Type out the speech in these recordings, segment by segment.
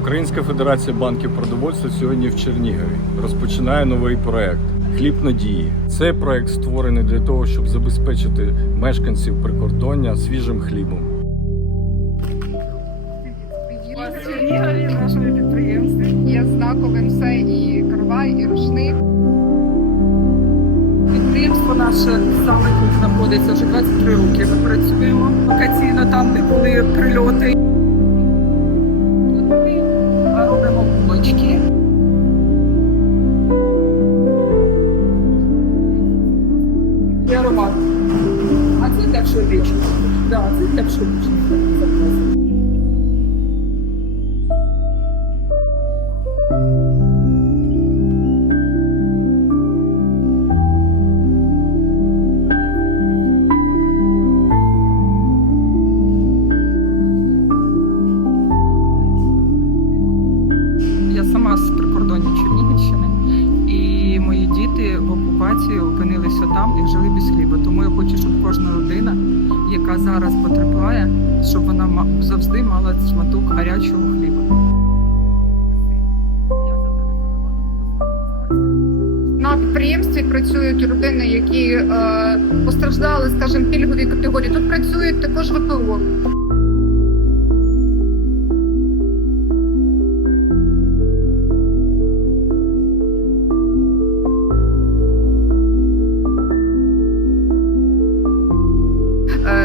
Українська федерація банків продовольства сьогодні в Чернігові розпочинає новий проект Хліб надії. Цей проект створений для того, щоб забезпечити мешканців прикордоння свіжим хлібом. Чернігові в нашому підприємстві є знаковим все і карвай, і рушник. Підприємство наше саме тут знаходиться вже 23 роки. Ми працюємо локаційно там, де були прильоти. Пшеничного. Да, це для пшеничного. Я сама з прикордоння Чернігівщини, і мої діти в окупації опинилися там і жили без хліба. Тому я хочу, щоб родина, яка зараз потребує, щоб вона завжди мала шматок гарячого хліба. На підприємстві працюють родини, які е, постраждали, скажімо, пільгові категорії. Тут працюють також ВПО.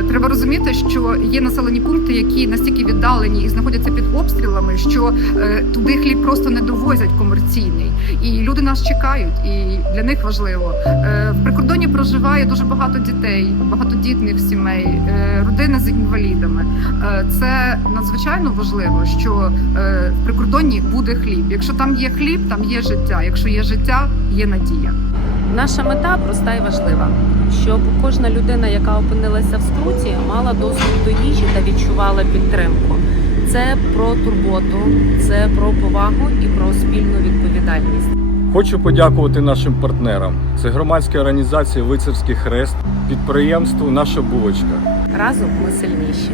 Треба розуміти, що є населені пункти, які настільки віддалені і знаходяться під обстрілами, що е, туди хліб просто не довозять комерційний, і люди нас чекають, і для них важливо. Е, В прикордонні проживає дуже багато дітей, багатодітних сімей, е, родини з інвалідами. Це надзвичайно важливо, що в прикордонні буде хліб. Якщо там є хліб, там є життя. Якщо є життя, є надія. Наша мета проста і важлива, щоб кожна людина, яка опинилася в скруті, мала доступ до їжі та відчувала підтримку. Це про турботу, це про повагу і про спільну відповідальність. Хочу подякувати нашим партнерам. Це громадська організація Вицевський хрест, підприємство Наша булочка. Разом ми сильніші.